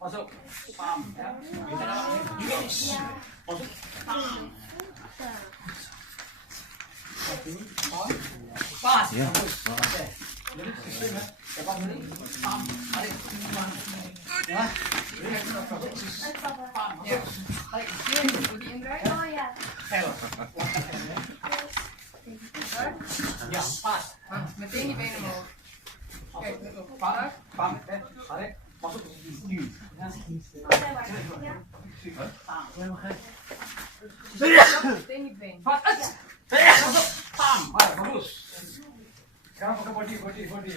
masuk pam ya masuk pas ya oke jadi sistem ya dapat ini pam tarik ya pam ya tarik oh ya ya pas meteen die benen omhoog oke pam tarik masuk ke sini. Pam, bagus. Sekarang pakai body.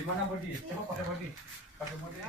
Mana body? Coba pakai body. Pakai body.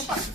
Cepat.